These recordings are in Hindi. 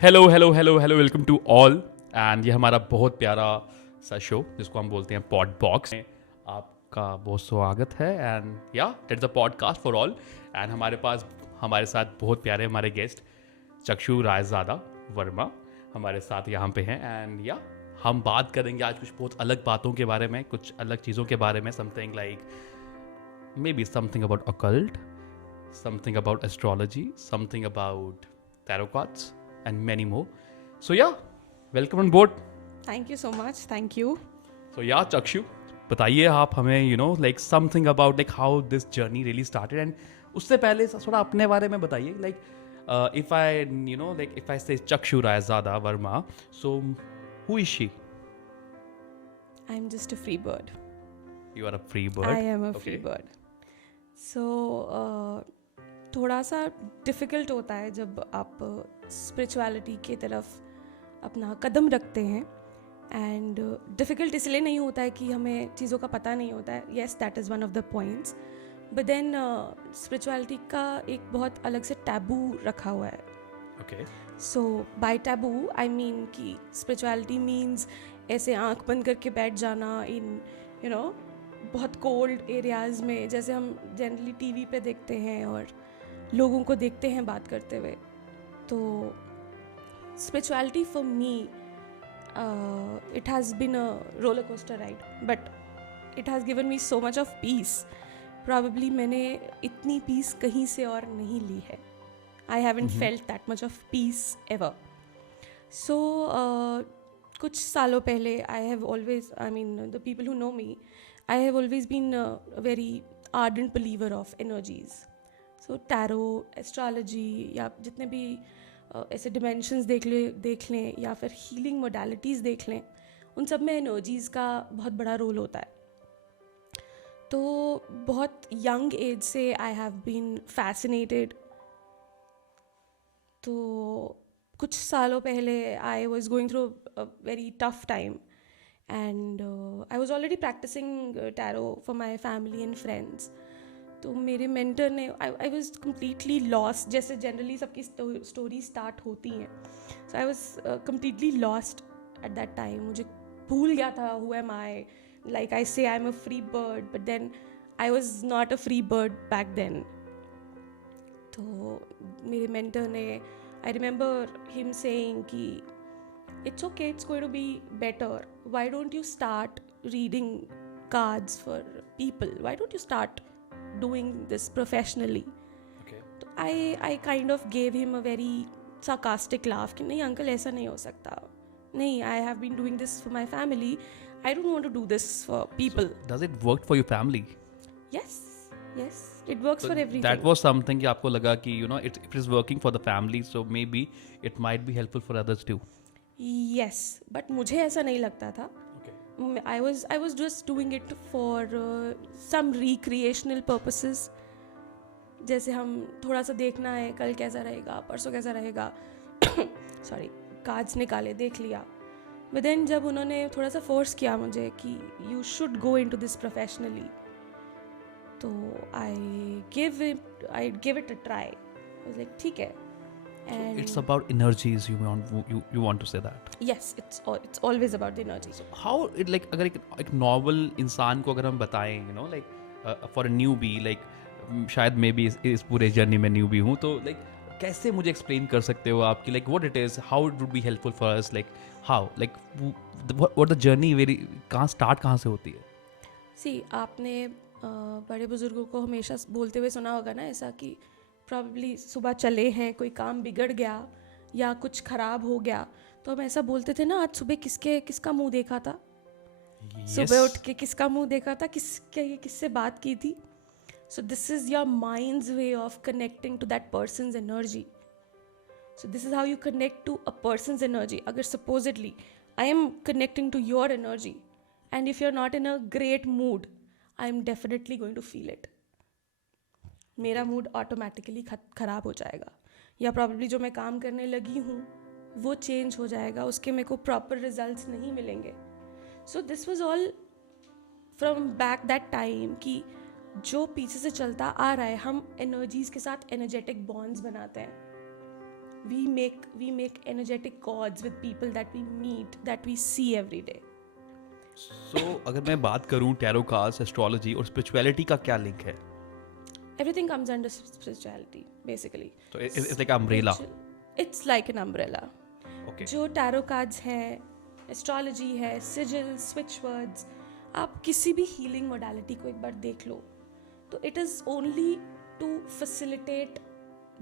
Hello hello hello hello, welcome to all. And ये हमारा बहुत प्यारा सा शो जिसको हम बोलते हैं पॉड बॉक्स में आपका बहुत स्वागत है। एंड या that's a podcast for all. And हमारे साथ बहुत प्यारे हमारे गेस्ट चक्षु रायज़ादा वर्मा हमारे साथ यहाँ पे हैं। एंड या हम बात करेंगे आज कुछ बहुत अलग बातों के बारे में, कुछ अलग चीज़ों के बारे में, something like may be something about occult, something about astrology, something about tarot cards, and many more. So yeah, welcome on board. Thank you so much. Thank you. So yeah, Chakshu, बताइए आप हमें like something about like how this journey really started, and उससे पहले थोड़ा अपने बारे में बताइए, like if I say Chakshu Rayazada Verma, so who is she? I'm just a free bird. You are a free bird. I am a free bird. So थोड़ा सा डिफ़िकल्ट होता है जब आप स्पिरिचुअलिटी की तरफ अपना कदम रखते हैं। एंड डिफ़िकल्ट इसलिए नहीं होता है कि हमें चीज़ों का पता नहीं होता है। Yes, that is one of the points, but then spirituality का एक बहुत अलग से टैबू रखा हुआ है। Okay. So by taboo I mean कि स्पिरिचुअलिटी मीन्स ऐसे आंख बंद करके बैठ जाना इन बहुत कोल्ड एरियाज़ में, जैसे हम जनरली टीवी पे देखते हैं और लोगों को देखते हैं बात करते हुए। तो spirituality for me it has been a roller coaster ride, but it has given me so much of peace. Probably मैंने इतनी पीस कहीं से और नहीं ली है। I haven't felt that much of peace ever. So, कुछ सालों पहले I have always, I mean, the people who know me, I have always been a very ardent believer of energies. So, tarot, astrology या जितने भी ऐसे dimensions देख लें या फिर healing modalities देख लें, उन सब में energies का बहुत बड़ा रोल होता है। तो बहुत young age से I have been fascinated. तो कुछ सालों पहले I was going through a very tough time and I was already practicing tarot for my family and friends. तो मेरे मेंटर ने आई वॉज कम्प्लीटली लॉस्ट, जैसे जनरली सबकी स्टोरी स्टार्ट होती हैं। So I was completely lost at that time. मुझे भूल गया था who am I, like I say I am a free bird, but then I was not a free bird back then. तो मेरे मेंटर ने, आई रिमेंबर हिम सेइंग कि it's okay, it's going to be better, why don't you start reading cards for people, why don't you start doing this professionally. तो I kind of gave him a very sarcastic laugh कि नहीं अंकल, ऐसा नहीं हो सकता, नहीं, I have been doing this for my family, I don't want to do this for people. Does it work for your family? yes yes it works for everything. That was something कि आपको लगा कि it is working for the family, so maybe it might be helpful for others too. yes, but मुझे ऐसा नहीं लगता था। I was just doing it for some recreational purposes. जैसे हम थोड़ा सा देखना है कल कैसा रहेगा, परसों कैसा रहेगा, सॉरी, कार्ड्स निकाले, देख लिया। बट देन जब उन्होंने थोड़ा सा फोर्स किया मुझे कि you should go into this professionally, तो I give it a try. Like ठीक है। So it's about energies. You want to say that? Yes, it's always about the energy. So how it like अगर एक नॉर्मल इंसान को अगर हम बताएं like for a newbie, like शायद मे बी इस पूरे जर्नी में न्यूबी हूँ, तो like कैसे मुझे एक्सप्लेन कर सकते हो आप कि like what it is, how it would be helpful for us, like how like what the journey very कहाँ से होती है? See, आपने बड़े बुजुर्गों को हमेशा बोलते हुए सुना होगा ना ऐसा कि प्रॉब्ली सुबह चले हैं, कोई काम बिगड़ गया या कुछ ख़राब हो गया, तो हम ऐसा बोलते थे ना, आज सुबह किसका मुंह देखा था, सुबह उठ के किसका मुंह देखा था, किससे बात की थी। So this is your mind's way of connecting to that person's energy. So this is how you connect to a person's energy. अगर supposedly I am connecting to your energy and if you are not in a great mood, I am definitely going to feel it. मेरा मूड ऑटोमेटिकली ख़राब हो जाएगा, या प्रॉब्ली जो मैं काम करने लगी हूँ वो चेंज हो जाएगा, उसके मेरे को प्रॉपर रिजल्ट्स नहीं मिलेंगे। So this was all from back that time कि जो पीछे से चलता आ रहा है, हम एनर्जीज़ के साथ एनर्जेटिक बॉन्ड्स बनाते हैं। we make energetic cords with people that we meet, that we see every day. So अगर मैं बात करूँ टैरो कार्ड्स, एस्ट्रोलॉजी और स्पिरिचुअलिटी का क्या लिंक है? Everything comes under spirituality, basically. So it's like an umbrella. It's like an umbrella. Okay. जो टैरो कार्ड्स हैं, एस्ट्रोलॉजी है, सिजिल, स्विच वर्ड्स, आप किसी भी हीलिंग मोडालिटी को एक बार देख लो, तो it is only to facilitate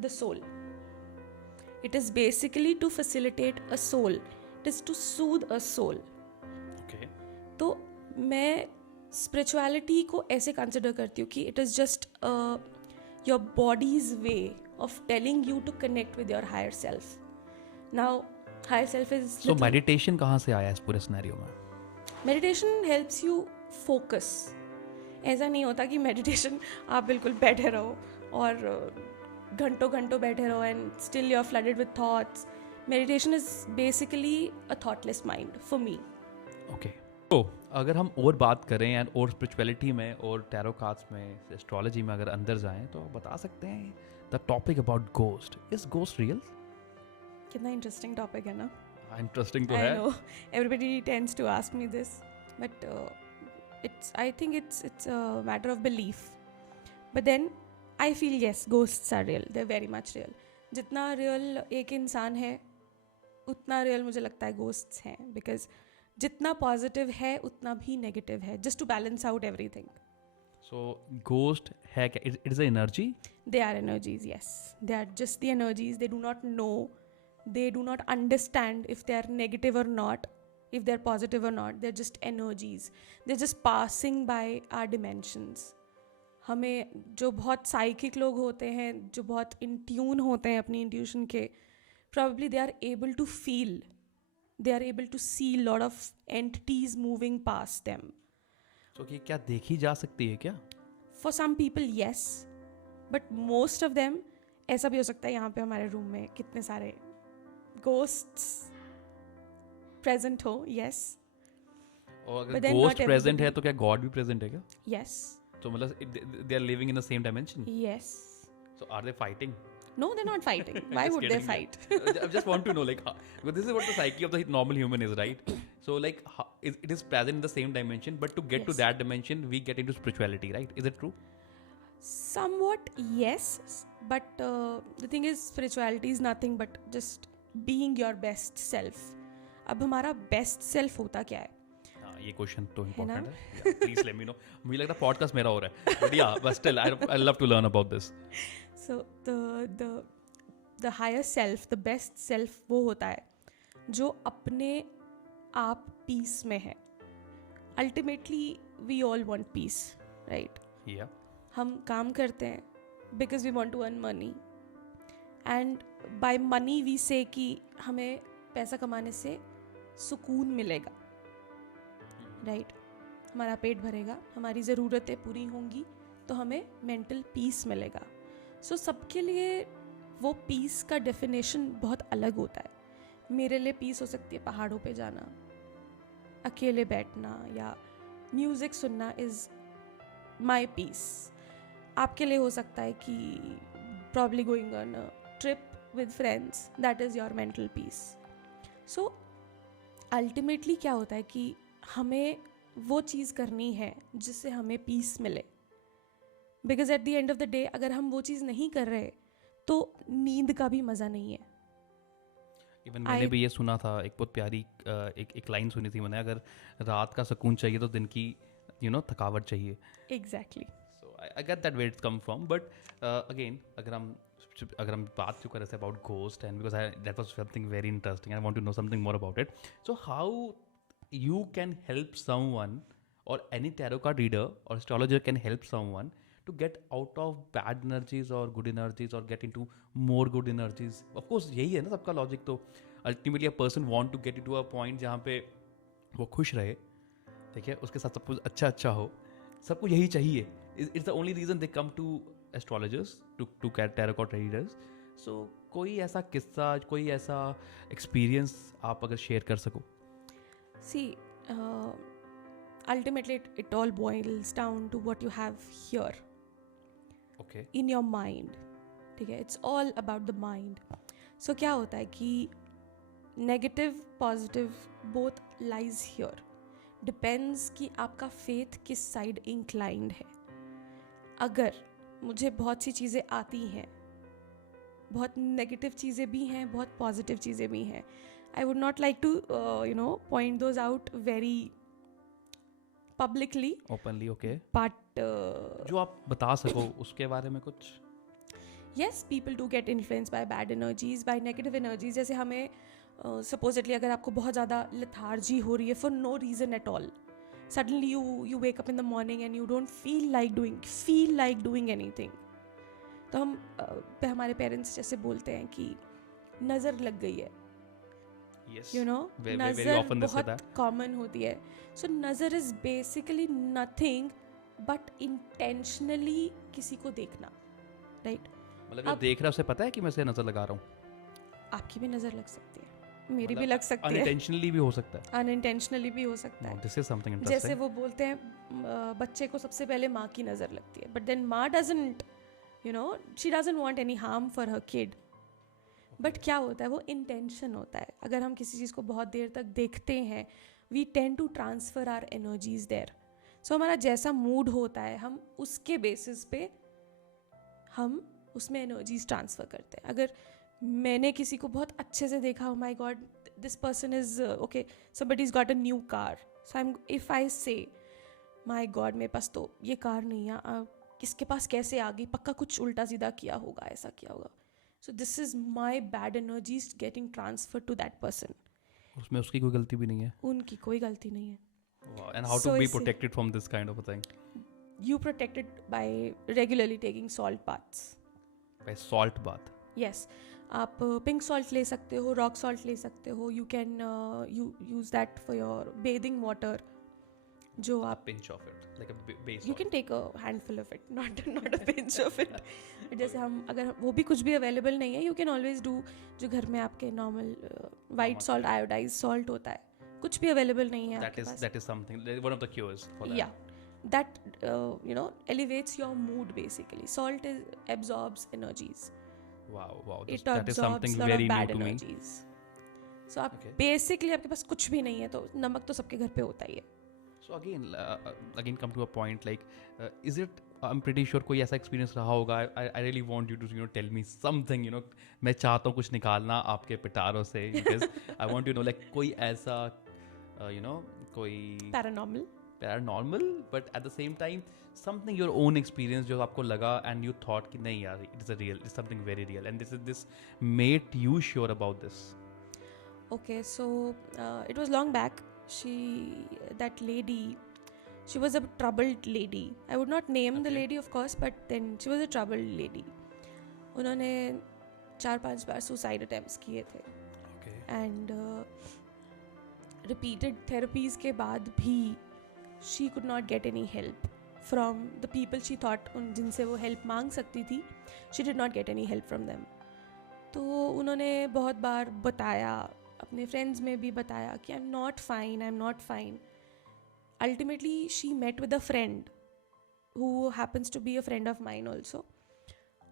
the soul. It is basically to facilitate a soul. It is to soothe a soul. Okay. तो मैं स्पिरिचुअलिटी को ऐसे कंसिडर करती हूँ कि it is just your body's way of telling you to connect with your higher self. Now higher self is So meditation कहाँ से आया इस पूरे सिनेरियो में? Meditation helps you focus. ऐसा नहीं होता कि मेडिटेशन आप बिल्कुल बैठे रहो और घंटों घंटों बैठे रहो and still you are flooded with thoughts. Meditation is basically a thoughtless mind for me. Okay. तो अगर हम और बात करें एंड और स्पिरिचुअलिटी में और टैरो कार्ड्स में, एस्ट्रोलॉजी में अगर अंदर जाएं तो बता सकते हैं the topic about ghost. Is ghost real? कितना इंटरेस्टिंग टॉपिक है ना. इंटरेस्टिंग तो I है. know everybody tends to ask me this, but I think it's a matter of belief. But then I feel yes, ghosts are real. They're very much real. जितना real एक इंसान है, उतना real मुझे लगता है ghosts हैं, because जितना positive है उतना भी negative है, just to balance out everything. So ghost है क्या? It is an energy? They are energies, yes. They are just the energies. They do not know. They do not understand if they are negative or not, if they're positive or not. They're just energies. They're just passing by our dimensions. हमें जो बहुत साइकिक लोग होते हैं, जो बहुत इन ट्यून होते हैं अपनी इंट्यूशन के, probably they are able to feel, they are able to see lot of entities moving past them. So कि क्या देखी जा सकती है क्या? For some people yes, but most of them, ऐसा भी हो सकता है यहाँ पे हमारे रूम में कितने सारे ghosts present हो, yes. और But अगर then ghost not present है everybody. तो क्या God भी present है क्या? Yes, तो मतलब they are living in the same dimension. yes. So are they fighting? No, they're not fighting. Why Just would they kidding, fight? I just want to know, like, because this is what the psyche of the normal human is, right? So, like, it is present in the same dimension, but to get to Yes. that dimension, we get into spirituality, right? Is it true? Somewhat yes, but the thing is spirituality is nothing but just being your best self. अब हमारा best self होता क्या है? हाँ, ये क्वेश्चन तो ना? इम्पोर्टेंट है. Please let me know. मुझे लग रहा है पॉडकास्ट मेरा हो रहा है, बट या but still I love to learn about this. So the higher self, the best self वो होता है जो अपने आप peace में है. Ultimately we all want peace, right? या हम काम करते हैं because we want to earn money, and by money we say कि हमें पैसा कमाने से सुकून मिलेगा, right? हमारा पेट भरेगा, हमारी ज़रूरतें पूरी होंगी, तो हमें मेंटल पीस मिलेगा. सो सबके लिए वो पीस का डेफिनेशन बहुत अलग होता है. मेरे लिए पीस हो सकती है पहाड़ों पे जाना, अकेले बैठना या म्यूज़िक सुनना इज़ माई पीस. आपके लिए हो सकता है कि probably going on a trip with friends, that is your mental peace. So ultimately क्या होता है कि हमें वो चीज़ करनी है जिससे हमें पीस मिले, because at the end of the day अगर हम वो चीज़ नहीं कर रहे तो नींद का भी मज़ा नहीं है. इवन मैंने भी ये सुना था, एक बहुत प्यारी एक लाइन सुनी थी मैंने, अगर रात का सुकून चाहिए तो दिन की थकावट चाहिए. Exactly. So I get that where it's come from. But again अगर हम बात क्यों कर रहे थे about ghost, and because that was something very interesting, I want to know something more about it. So how you can help someone, or any tarot card reader or astrologer can help someone to get out of bad energies or good energies or get into more good energies. Of course यही है ना सबका लॉजिक. तो ultimately a person want to get into a point जहाँ पे वो खुश रहे, ठीक है, उसके साथ सब कुछ अच्छा हो, सबको यही चाहिए. It's the only reason they come to astrologers, to tarot card readers. So कोई ऐसा किस्सा, कोई ऐसा एक्सपीरियंस आप अगर शेयर कर सको. See, ultimately it all boils down to what you have here. Okay. In your mind. ठीक है, it's all about the mind. सो क्या होता है कि negative positive both lies here, depends कि आपका फेथ किस साइड इंक्लाइंड है. अगर मुझे बहुत सी चीज़ें आती हैं, बहुत नेगेटिव चीज़ें भी हैं, बहुत पॉजिटिव चीज़ें भी हैं, I would not like two point those out very publicly, openly. Okay. But जो आप बता सको उसके बारे में कुछ. yes, people do get influenced by bad energies, by negative energies. जैसे हमें supposedly अगर आपको बहुत ज़्यादा lethargy हो रही है for no reason at all, suddenly you wake up in the morning and you don't feel like doing anything, तो हम हमारे पेरेंट्स जैसे बोलते हैं कि नज़र लग गई है. Yes. You know, very नज़र often they say बहुत that. कॉमन होती है. सो नज़र is basically nothing but intentionally किसी को देखना, राइट? मतलब जो देख रहा है उसे पता है कि मैं इसे नजर लगा रहा हूँ. आपकी भी नज़र लग सकती है, मेरी भी लग सकती है, अनइंटेंशनली भी हो सकता है. अनइंटेंशनली भी हो सकता है. दिस इज समथिंग जैसे इंटरेस्टिंग. वो बोलते हैं बच्चे को सबसे पहले माँ की नज़र लगती है, बट देन माँ doesn't, you know, she doesn't want any harm for her kid. But क्या होता है, वो इंटेंशन होता है. अगर हम किसी चीज़ को बहुत देर तक देखते हैं, we tend to transfer our energies there. So हमारा जैसा मूड होता है, हम उसके बेसिस पे हम उसमें एनर्जीज ट्रांसफ़र करते हैं. अगर मैंने किसी को बहुत अच्छे से देखा, my God this person is okay, somebody is got a new car, so I M, if I से माय गॉड मेरे पास तो ये कार नहीं है, किसके पास कैसे आ गई, पक्का कुछ उल्टा सीधा किया होगा, ऐसा किया होगा. So this is my bad energies getting transferred to that person. उसमें उसकी कोई गलती भी नहीं है. उनकी कोई गलती नहीं है. Wow. And how to be protected from this kind of a thing? You protect it by regularly taking salt baths. By salt bath. Yes. आप पिंक सॉल्ट ले सकते हो, रॉक सॉल्ट ले सकते हो. You can use that for your bathing water. जो आप pinch of it, like a base. You can take a handful of it, not a pinch of it. जैसे हम, अगर वो भी कुछ भी अवेलेबल नहीं है, you can always do जो घर में आपके normal white salt, iodise salt होता है, कुछ भी अवेलेबल नहीं है आपके पास. That is something, one of the cures for that. Yeah, that elevates your mood basically. Salt absorbs energies. Wow. It That is something absorbs lot very of new bad to me. energies. So आप Okay. basically आपके पास कुछ भी नहीं है तो नमक तो सबके घर पे होता ही है. So again come to a point, like is it, I'm pretty sure कोई ऐसा experience रहा होगा. I really want you to tell me something, मैं चाहता हूँ कुछ निकालना आपके पिटारों से, because I want to know like कोई ऐसा कोई paranormal, but at the same time something your own experience जो आपको लगा and you thought कि नहीं यार, it's something very real and this made you sure about this. Okay, so it was long back. That lady, she was a troubled lady. I would not name the lady of course, but then she was a troubled lady. उन्होंने 4-5 बार suicide attempts किए थे. Okay. And repeated therapies के बाद भी she could not get any help from the people she thought जिनसे वो help मांग सकती थी. She did not get any help from them. तो उन्होंने बहुत बार बताया, अपने फ्रेंड्स में भी बताया कि I am not fine. Ultimately she met with a friend who happens to be a friend of mine also.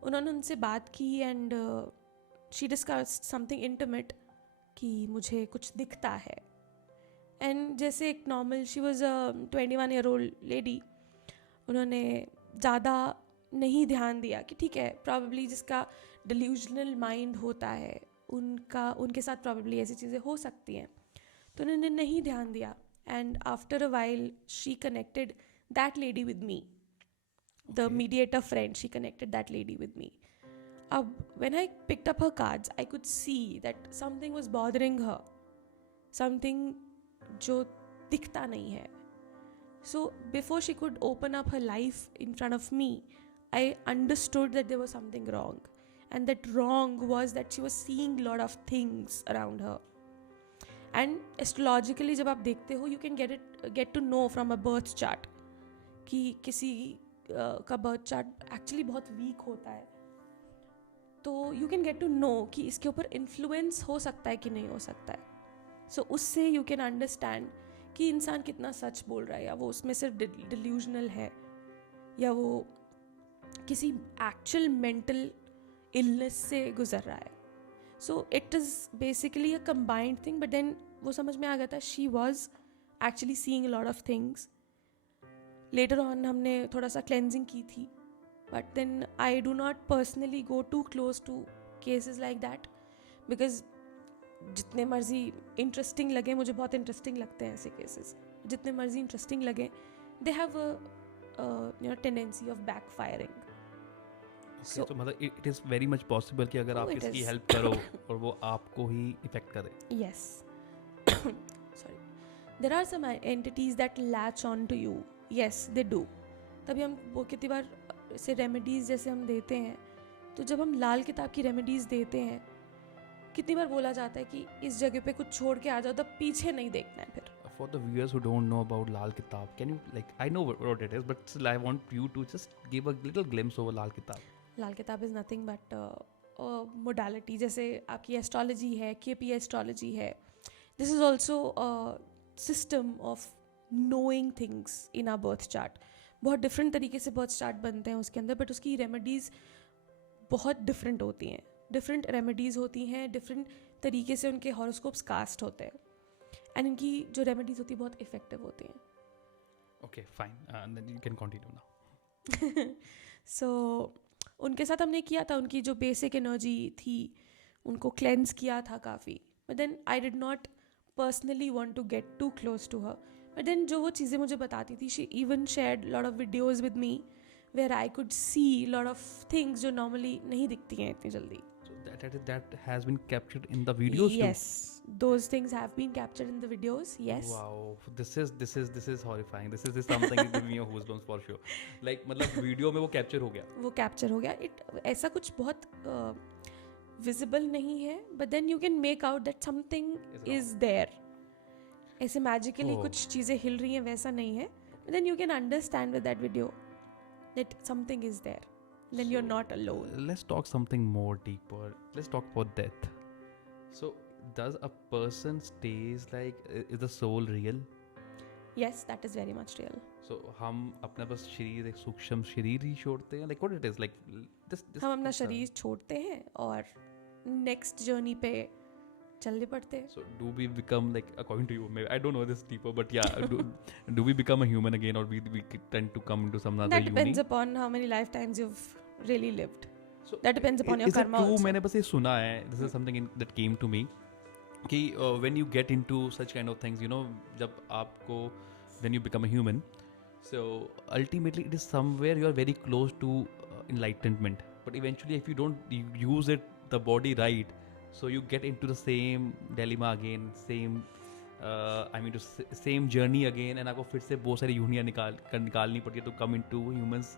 उन्होंने उनसे बात की and she discussed something intimate कि मुझे कुछ दिखता है. एंड जैसे एक normal, she was a 21-year-old lady, उन्होंने ज़्यादा नहीं ध्यान दिया कि ठीक है, प्रॉबेबली जिसका डिल्यूजनल माइंड होता है उनके साथ प्रॉबेबली ऐसी चीज़ें हो सकती हैं, तो उन्होंने नहीं ध्यान दिया. And after a while she connected that lady with me, the mediator friend, she connected that lady with me. अब when I picked up her cards I could see that something was bothering her, something जो दिखता नहीं है. So before she could open up her life in front of me, I understood that there was something wrong. And that wrong was that she was seeing lot of things around her. And astrologically जब आप देखते हो, you can get to know from a birth chart कि किसी का birth chart actually बहुत weak होता है, तो you can get to know कि इसके ऊपर influence हो सकता है कि नहीं हो सकता है. So उससे you can understand कि इंसान कितना सच बोल रहा है, या वो उसमें सिर्फ delusional है, या वो किसी actual mental इलनेस से गुजर रहा है. So it is basically a combined thing, but then वो समझ में आ गया था she was actually seeing lot of things. Later on हमने थोड़ा सा क्लेंजिंग की थी, but then I do not personally go too close to cases like that, because जितने मर्जी इंटरेस्टिंग लगे, मुझे बहुत इंटरेस्टिंग लगते हैं ऐसे केसेस, जितने मर्जी इंटरेस्टिंग लगे, they have a tendency of back firing. Okay, तो मतलब it is very much possible कि अगर Oh, आप it किसी की is. हेल्प करो और वो आपको ही इफेक्ट करे. Yes. Sorry. There are some entities that latch on to you. Yes, they do. तभी हम वो कितनी बार ऐसे रेमेडीज जैसे हम देते हैं, तो जब हम लाल किताब की रेमेडीज देते हैं, कितनी बार बोला जाता है कि इस जगह पे कुछ छोड़ के आ जाओ, तब पीछे नहीं देखना है फिर. For the viewers who don't know about Lal Kitab, can you, like, I know what it is, but still I want you to just give a little glimpse over Lal Kitab. लाल किताब इज़ नथिंग बट मोडालिटी. जैसे आपकी एस्ट्रोलॉजी है, KP एस्ट्रोलॉजी है, this is also system of knowing things in are birth chart. बहुत डिफरेंट तरीके से बर्थ चार्ट बनते हैं उसके अंदर, बट उसकी रेमेडीज़ बहुत डिफरेंट होती हैं. डिफरेंट रेमेडीज़ होती हैं, डिफरेंट तरीके से उनके हॉरोस्कोप्स कास्ट होते हैं, एंड इनकी जो रेमेडीज़ होती है बहुत इफेक्टिव होती हैं. Okay, fine. Then you can continue now. सो उनके साथ हमने किया था, उनकी जो बेसिक एनर्जी थी उनको क्लेंस किया था काफ़ी, but then I did not personally want to get too close to her. But then जो वो चीज़ें मुझे बताती थी, she even shared lot of videos with me where I could see lot of things जो नॉर्मली नहीं दिखती हैं इतनी जल्दी. So that has been captured in the videos too. Yes, those things have been captured in the videos. Yes. Wow, this is horrifying. This is something that gives me a goosebumps for sure. Like, मतलब वीडियो में वो कैप्चर हो गया. वो कैप्चर हो गया. इट ऐसा कुछ बहुत विजिबल नहीं है, but then you can make out that something is there. ऐसे मैजिकली कुछ चीज़ें हिल रही हैं वैसा नहीं है, but then you can understand with that video that something is there. Then you're not alone. Let's talk something more deeper. Let's talk about death. So, does a person stays like, is the soul real? Yes, that is very much real. So हम अपना बस शरीर, एक सूक्ष्म शरीर ही छोड़ते हैं, like what it is, like this हम अपना शरीर छोड़ते हैं और नेक्स्ट जर्नी पे चलने पड़ते हैं. So do we become, like, according to you, maybe I don't know this deeper, but yeah, do we become a human again, or we tend to come into some other That depends uni? upon how many lifetimes you've really lived. So That depends upon your is it karma true? also. मैंने बस ये सुना है, this is something that came to me, कि when you get into such kind of things, you know, जब आपको, when you become a human, so ultimately it is somewhere you are very close to enlightenment, but eventually if you don't use it, the body right, so you get into the same dilemma again, same same journey again, and आपको फिर से बहुत सारी यूनियाँ निकालनी पड़ती है to come into humans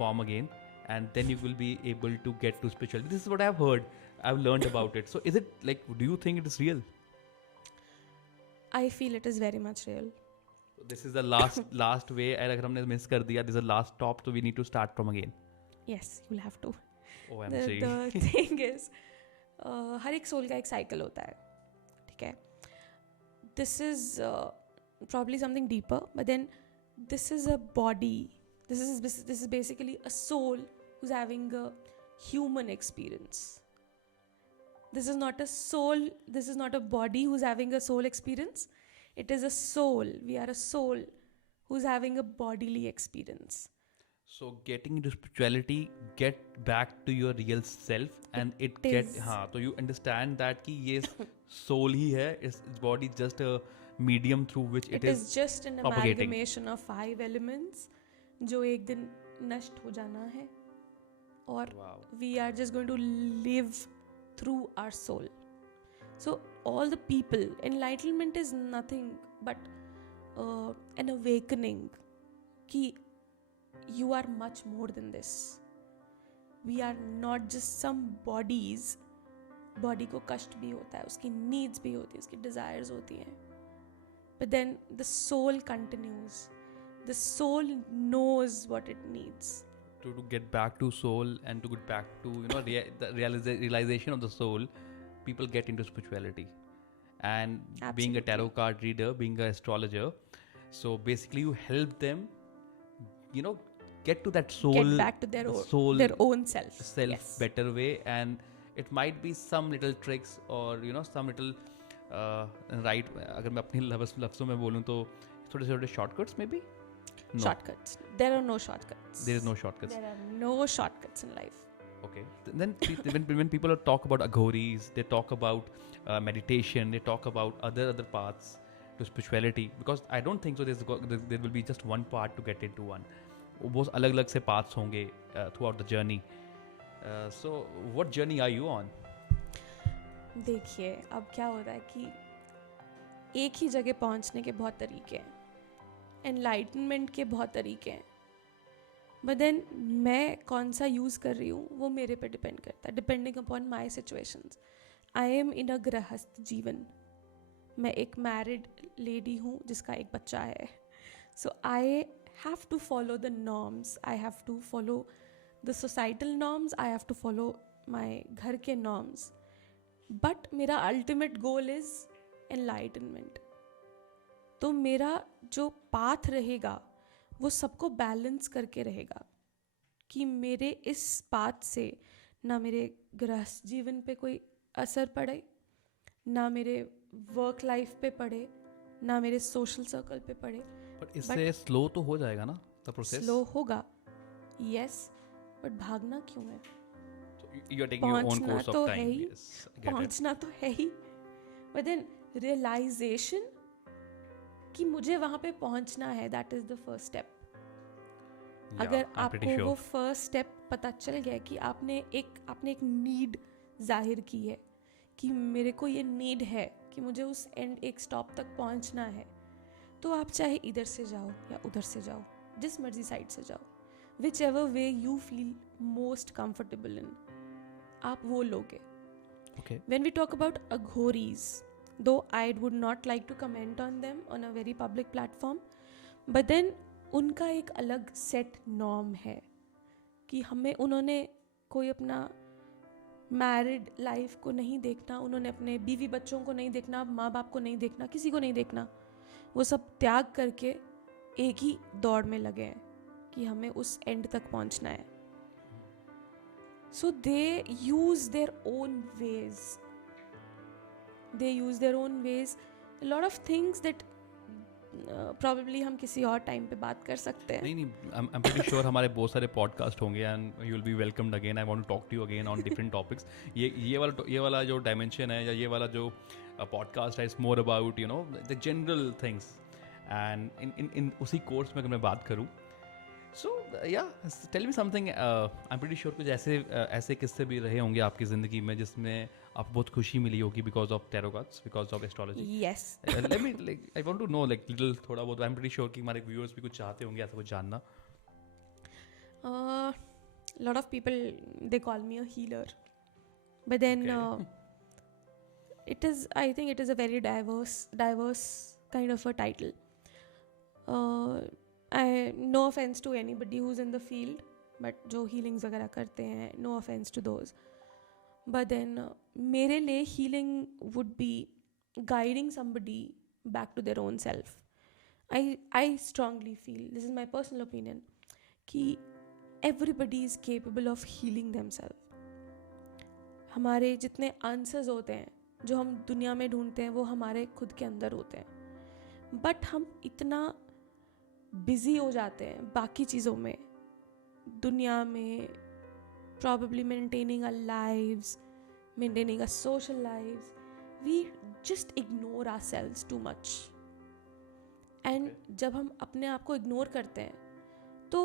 form again, and then you will be able to get to spirituality. This is what I've heard, I've learned about it. So is it, like, do you think it is real? I feel it is very much real. This is the last way, and अगर हमने miss कर दिया, this is the last stop, so we need to start from again. Yes, you'll have to. OMG. The thing is, हर एक सोल का एक साइकिल होता है, ठीक है. This is probably something deeper, but then this is a body, this is basically a soul who's having a human experience. This is not a soul, this is not a body who's having a soul experience. It is a soul. We are a soul who's having a bodily experience. So getting into spirituality, get back to your real self, and it is. get, हाँ, तो you understand that कि ये soul ही है, its body just a medium through which it is just an propagating. amalgamation of 5 elements जो एक दिन नष्ट हो जाना है, और Wow. we are just going to live through our soul. So all the people, enlightenment is nothing but an awakening कि you are much more than this. We are not just some bodies. Body को कष्ट भी होता है, उसकी needs भी होती है, उसकी desires होती हैं, but then the soul continues. The soul knows what it needs. To get back to soul and to get back to, you know, the realization of the soul, people get into spirituality, and Absolutely. being a tarot card reader, being an astrologer, so basically you help them, you know, get to that soul, Get back to their the own, soul their own self. self Yes. better way, and it might be some little tricks or you know some little right, अगर मैं अपनी लफ्ज़ों में बोलूँ तो थोड़े छोटे shortcuts maybe. No. Shortcuts. There are no shortcuts. There is no shortcuts. There are no shortcuts in life. Okay. Then when people talk about aghoris, they talk about meditation, they talk about other paths to spirituality. Because I don't think so. There will be just one path to get into one. बहुत अलग-अलग से paths होंगे throughout the journey. So what journey are you on? देखिए अब क्या होता है कि एक ही जगह पहुंचने के बहुत तरीके हैं, एनलाइटनमेंट के बहुत तरीके हैं, बट देन मैं कौन सा यूज़ कर रही हूँ वो मेरे पे डिपेंड करता है, depending upon my situations. I am in a गृहस्थ जीवन. मैं एक मैरिड लेडी हूँ जिसका एक बच्चा है. So I have to follow the norms, I have to follow the societal norms, I have to follow my घर के नॉर्म्स. बट मेरा अल्टीमेट गोल इज़ एनलाइटनमेंट. तो मेरा जो पाथ रहेगा वो सबको बैलेंस करके रहेगा कि मेरे इस पाथ से ना मेरे गृहस्थ जीवन पे कोई असर पड़े, ना मेरे वर्क लाइफ पे पड़े, ना मेरे सोशल सर्कल पे पड़े. बट इससे स्लो तो हो जाएगा ना द प्रोसेस? स्लो होगा, यस, बट भागना क्यों है? You are taking your own course of time. Yes, पहुंचना तो है ही, बट देन रियलाइजेशन कि मुझे वहाँ पे पहुँचना है, that is the first step. अगर आपको वो फर्स्ट स्टेप पता चल गया कि आपने एक नीड जाहिर की है कि मेरे को ये नीड है कि मुझे उस एंड एक स्टॉप तक पहुँचना है, तो आप चाहे इधर से जाओ या उधर से जाओ, जिस मर्जी साइड से जाओ, which ever way you feel most comfortable in, आप वो लोगे. When we talk about aghoris, though I would not like to comment on them on a very public platform, but then उनका एक अलग सेट नॉर्म है कि हमें उन्होंने कोई अपना मैरिड लाइफ को नहीं देखना, उन्होंने अपने बीवी बच्चों को नहीं देखना, माँ बाप को नहीं देखना, किसी को नहीं देखना. वो सब त्याग करके एक ही दौड़ में लगे हैं कि हमें उस एंड तक पहुँचना है. So they use their own ways. They use their own ways. A lot of things that probably हम किसी और टाइम पे बात कर सकते हैं. नहीं, I'm pretty sure हमारे बहुत सारे पॉडकास्ट होंगे and you will be welcomed again. I want to talk to you again on different topics. ये वाला जो डायमेंशन है या ये वाला जो पॉडकास्ट है, it's more about you know the general things. And in उसी कोर्स में अगर मैं बात करूँ, so yeah, tell me something. I'm pretty sure कुछ ऐसे किस्से भी रहे होंगे आपकी ज़िंदगी में जिसमें आपको बहुत खुशी मिली होगी because of tarot cards, because of astrology. Yes. Let me I want to know little थोड़ा बहुत. I'm pretty sure कि हमारे viewers भी कुछ चाहते होंगे ऐसा कुछ जानना. Lot of people they call me a healer, but then I think it is a very diverse kind of a title. No offense to anybody who's in the field, but जो healings वगैरह करते हैं, no offense to those. But then मेरे लिए healing would be guiding somebody back to their own self. I strongly feel, this is my personal opinion, कि everybody is capable of healing themselves. हमारे जितने आंसर्स होते हैं जो हम दुनिया में ढूंढते हैं वो हमारे खुद के अंदर होते हैं, बट हम इतना बिजी हो जाते हैं बाकी चीज़ों में, दुनिया में, probably maintaining our lives, maintaining our social lives, we just ignore ourselves too much. And जब हम अपने आप को इग्नोर करते हैं तो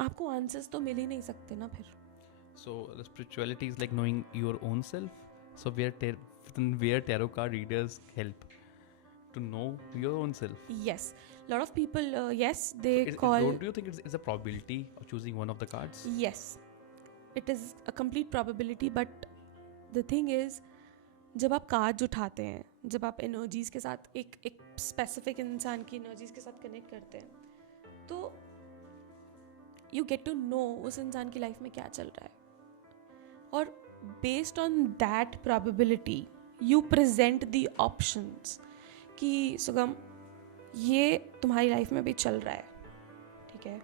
आपको आंसर्स तो मिल ही नहीं सकते ना फिर. So the spirituality is like knowing your own self. So where tarot card readers help to know your own self. Yes, a lot of people yes they don't you think it's a probability of choosing one of the cards? Yes, it is a complete probability, but the thing is जब आप कार्ड्स उठाते हैं, जब आप एनर्जीज के साथ एक स्पेसिफिक इंसान की एनर्जीज के साथ कनेक्ट करते हैं, तो यू गेट टू नो उस इंसान की लाइफ में क्या चल रहा है, और based on that probability you present the options कि सुगम ये तुम्हारी लाइफ में भी चल रहा है, ठीक है,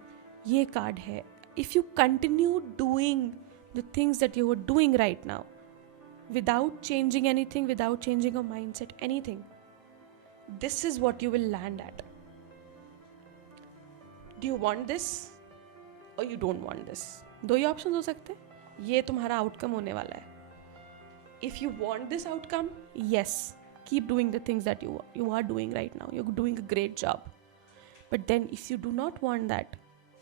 ये कार्ड है, if you continue doing the things that you are doing right now, without changing anything, without changing a mindset, anything, this is what you will land at. Do you want this or you don't want this? दो ही ऑप्शन हो सकते हैं. ये तुम्हारा आउटकम होने वाला है. If you want this outcome, yes, keep doing the things that you are doing right now. You're doing a great job. But then if you do not want that,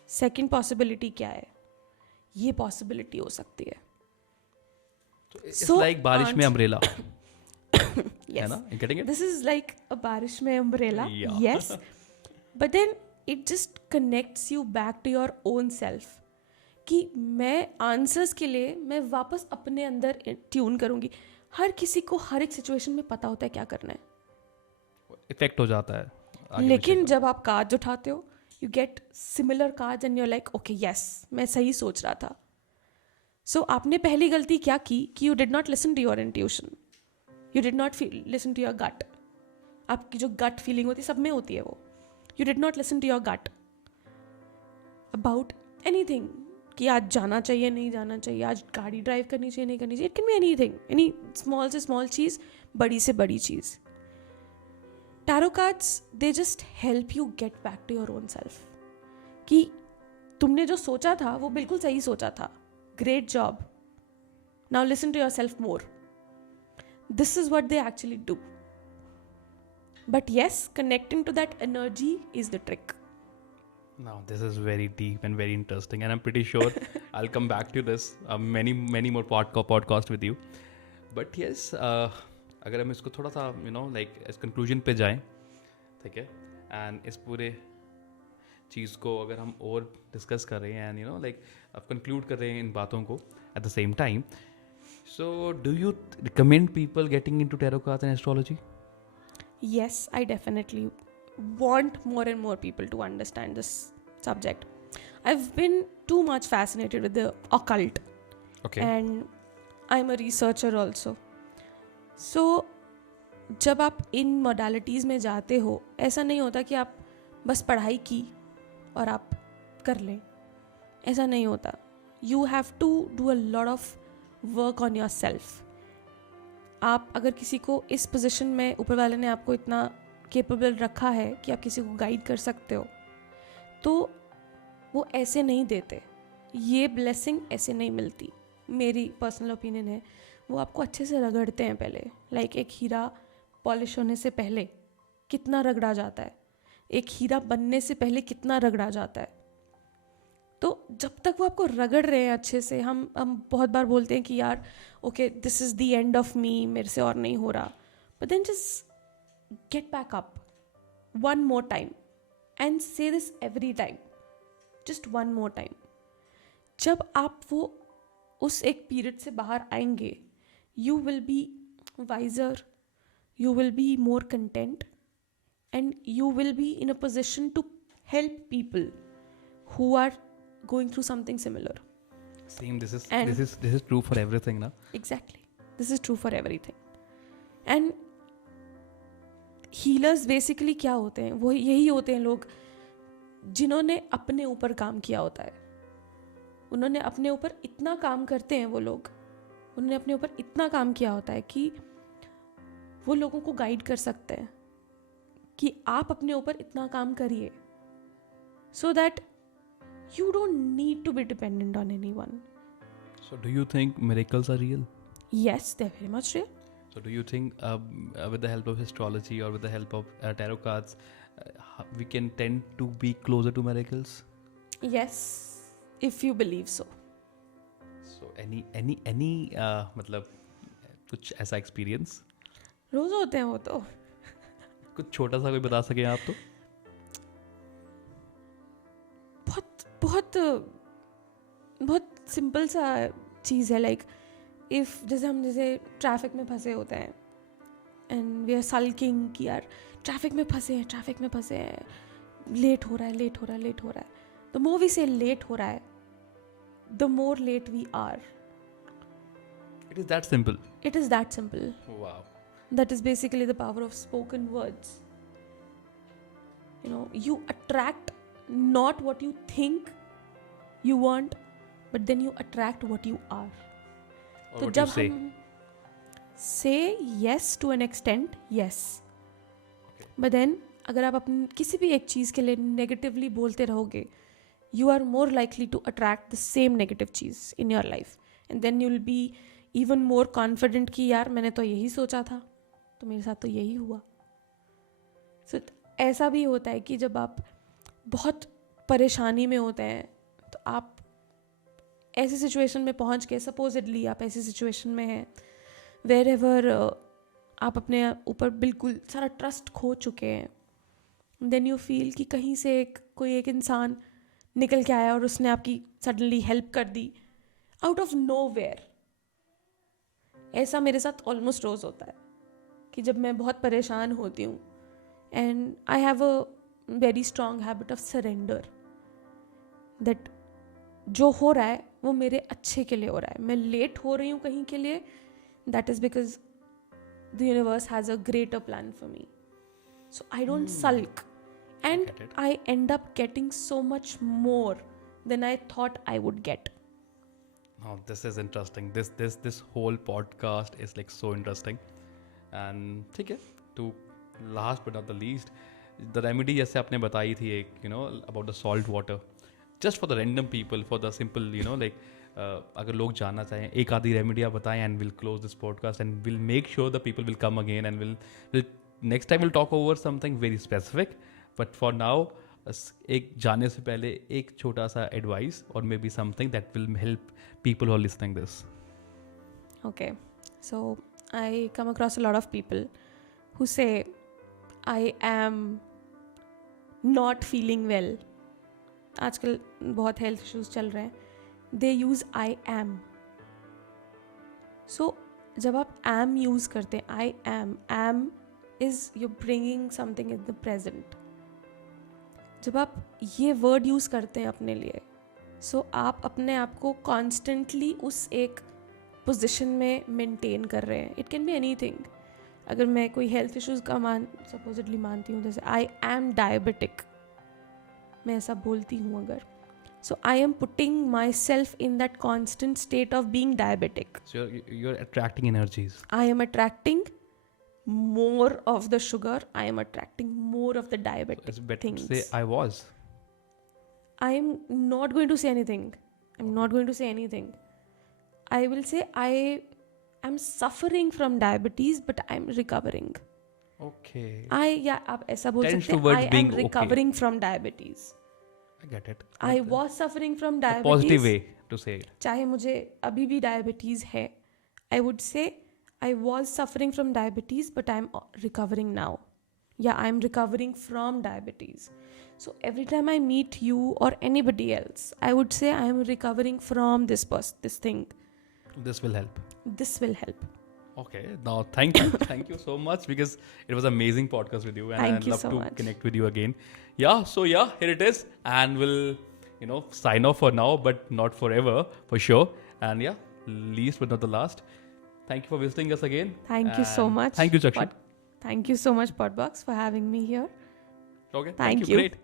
second possibility क्या है? ये possibility हो सकती है. It's like बारिश में umbrella. Yes. है ना? You getting it? This is like a बारिश में umbrella. Yeah. Yes. But then it just connects you back to your own self. कि मैं आंसर्स के लिए मैं वापस अपने अंदर ट्यून करूँगी. हर किसी को हर एक सिचुएशन में पता होता है क्या करना है. इफेक्ट हो जाता है आगे लेकिन पीछे जब आप कार्ड उठाते हो, you get similar cards and you are like okay yes, मैं सही सोच रहा था. सो आपने पहली गलती क्या की कि you did not listen to your intuition. You did not listen to your gut. आपकी जो गट फीलिंग होती है, सब में होती है वो. You did not listen to your gut about anything, कि आज जाना चाहिए नहीं जाना चाहिए, आज गाड़ी ड्राइव करनी चाहिए नहीं करनी चाहिए. It can be anything, any small से स्मॉल चीज़, बड़ी से बड़ी चीज़. Tarot cards they just help you get back to your own self. कि तुमने जो सोचा था वो बिल्कुल सही सोचा था. Great job. Now listen to yourself more. This is what they actually do. But yes, connecting to that energy is the trick. Now this is very deep and very interesting, and I'm pretty sure I'll come back to this many more podcast with you. But yes, अगर हम इसको थोड़ा सा like इस conclusion पे जाएं, ठीक है, and इस पूरे चीज़ को अगर हम और डिस्कस कर रहे हैं and like अब conclude कर रहे हैं इन बातों को at the same time, so do you recommend people getting into tarot cards and astrology? Yes, I definitely want more and more people to understand this subject. I've been too much fascinated with the occult. Okay. And I'm a researcher also. So जब आप इन modalities में जाते हो, ऐसा नहीं होता कि आप बस पढ़ाई की और आप कर लें. ऐसा नहीं होता. You have to do a lot of work on yourself. आप अगर किसी को इस पोजीशन में ऊपर वाले ने आपको इतना केपेबल रखा है कि आप किसी को गाइड कर सकते हो, तो वो ऐसे नहीं देते. ये ब्लेसिंग ऐसे नहीं मिलती. मेरी पर्सनल ओपिनियन है. वो आपको अच्छे से रगड़ते हैं पहले. लाइक एक हीरा पॉलिश होने से पहले कितना रगड़ा जाता है, एक हीरा बनने से पहले कितना रगड़ा जाता है. तो जब तक वो आपको रगड़ रहे हैं अच्छे से, हम बहुत बार बोलते हैं कि यार okay this is the end of me, मेरे से और नहीं हो रहा. But then just get back up one more time and say this every time, just one more time. जब आप वो उस एक पीरियड से बाहर आएंगे, you will be wiser, you will be more content, and you will be in a position to help people who are going through something similar. Same. This is true for everything, na? Exactly. This is true for everything. And healers basically क्या होते हैं? वो यही होते हैं लोग जिन्होंने अपने ऊपर काम किया होता है. उन्होंने अपने ऊपर इतना काम करते हैं वो लोग, उन्होंने अपने ऊपर इतना काम किया होता है कि वो लोगों को गाइड कर सकते हैं कि आप अपने ऊपर इतना काम करिए, so that you don't need to be dependent on anyone. So do you think miracles are real? Yes, they're very much real. So do you think with the help of astrology or with the help of tarot cards, we can tend to be closer to miracles? Yes, if you believe so. So any मतलब कुछ ऐसा experience? रोज होते हैं वो तो. कुछ छोटा सा कोई बता सके आप तो? बहुत सिंपल सा चीज़ है. लाइक इफ़ जैसे ट्रैफिक में फंसे होते हैं एंड वी आर सल्किंग कि यार ट्रैफिक में फंसे हैं, लेट हो रहा है. The more we say late हो रहा है, the more late we are. It is that simple. It is that simple. Wow. That is basically the power of spoken words. You attract not what you think you want, but then you attract what you are. Or तो what जब you say. से yes to an extent, yes. But then अगर आप अपनी किसी भी एक चीज़ के लिए नेगेटिवली बोलते रहोगे, you are more likely to attract the same negative cheese in your life. And then you'll be even more confident कि यार मैंने तो यही सोचा था, तो मेरे साथ तो यही हुआ. So ऐसा भी होता है कि जब आप बहुत परेशानी में होते हैं, तो आप ऐसी सिचुएशन में पहुंच के, सपोजिडली आप ऐसी सिचुएशन में हैं वेर एवर आप अपने ऊपर बिल्कुल सारा ट्रस्ट खो चुके हैं, देन यू फील कि कहीं से कोई एक इंसान निकल के आया और उसने आपकी सडनली हेल्प कर दी आउट ऑफ नो वेयर. ऐसा मेरे साथ ऑलमोस्ट रोज़ होता है कि जब मैं बहुत परेशान होती हूँ, and I have a very strong habit of surrender, that जो हो रहा है वो मेरे अच्छे के लिए हो रहा है. मैं लेट हो रही हूँ कहीं के लिए, that is because the universe has a greater plan for me. So I don't sulk, and I end up getting so much more than I thought I would get. Oh, this is interesting. This whole podcast is like so interesting. And ठीक है, to last but not the least, the remedy जैसे आपने बताई थी एक, you know, about the salt water, just for the random people, for the simple, you know, like अगर लोग जानना चाहें, एक आधी रेमेडी आप बताएं, and we'll close this podcast and we'll make sure the people will come again and we'll next time we'll talk over something very specific. But for now एक जाने से पहले एक छोटा सा एडवाइस और maybe something that will help people who are listening this. Okay, so I come across a lot of people who say I am not feeling well. आजकल बहुत हेल्थ इश्यूज चल रहे हैं. They use I am. So जब आप am यूज़ करते हैं, I am is you're bringing something in the present. जब आप ये वर्ड यूज़ करते हैं अपने लिए, सो आप अपने आप को कॉन्स्टेंटली उस एक पोजीशन में मेंटेन कर रहे हैं. It can be anything. अगर मैं कोई हेल्थ इश्यूज़ का सपोजिटली मानती हूँ, जैसे आई एम डायबिटिक, मैं ऐसा बोलती हूँ अगर, so I am putting myself in that constant state of being diabetic. So you're attracting energies. I am attracting more of the sugar. I am attracting more of the diabetic It's better things. to say I was. I am not going to say anything. I'm not going to say anything. I will say I am suffering from diabetes, but I'm recovering. Okay. आप ऐसा बोल Tends सकते हैं. towards I being am okay. recovering from diabetes. I get it. I was suffering from A diabetes. positive way to say it. चाहे मुझे अभी भी डायबिटीज़ है, I would say I was suffering from diabetes, but I'm recovering now. Yeah, I'm recovering from diabetes. So every time I meet you or anybody else, I would say I am recovering from this thing. This will help. This will help. Okay. Now, thank you. Thank you so much because it was an amazing podcast with you. And Thank I'd you love so to much. connect with you again. Yeah. So, yeah, here it is. And we'll, you know, sign off for now, but not forever, for sure. And yeah, least but not the last. Thank you for visiting us again. Thank you so And much. Thank you, Chakshi. Thank you so much, Podbox, for having me here. Okay. Thank you. you. Great.